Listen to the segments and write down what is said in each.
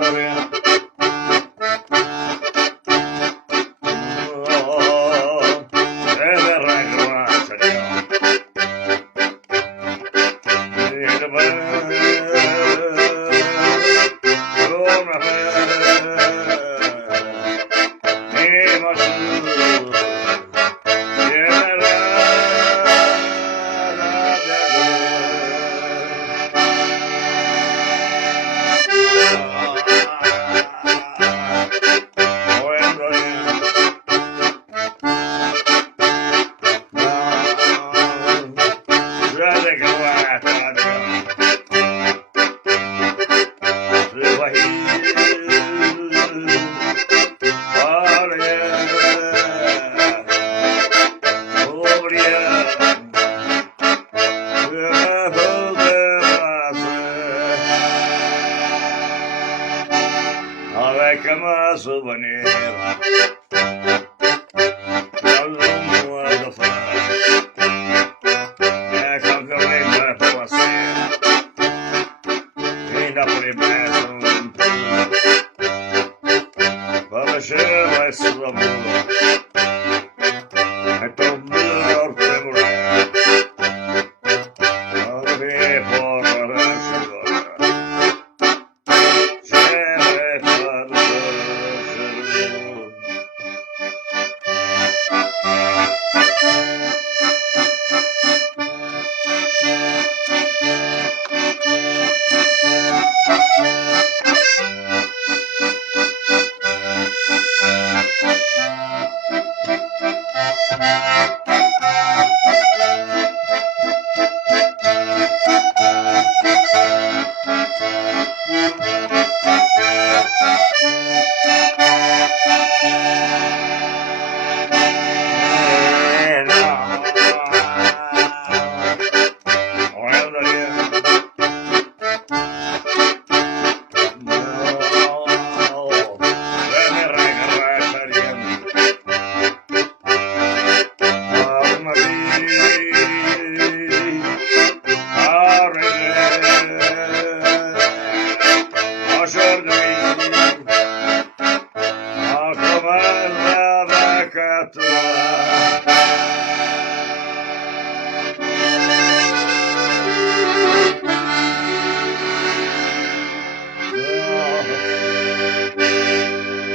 andare. E verrai croce avec un souvenir d'un mois de fin. E quand on est passé, il a pris maison pour le chemin sur la boule. Et ton mur temporaire, arrivé pour le chemin.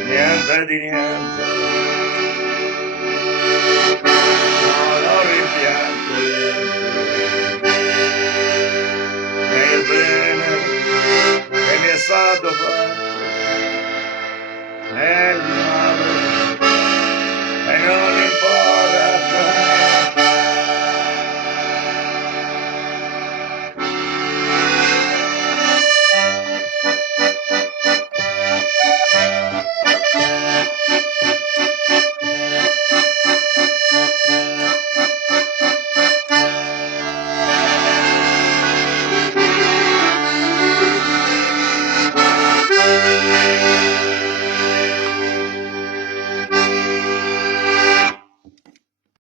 Niente di niente, non ho rimpianto niente, e il bene che mi è stato fatto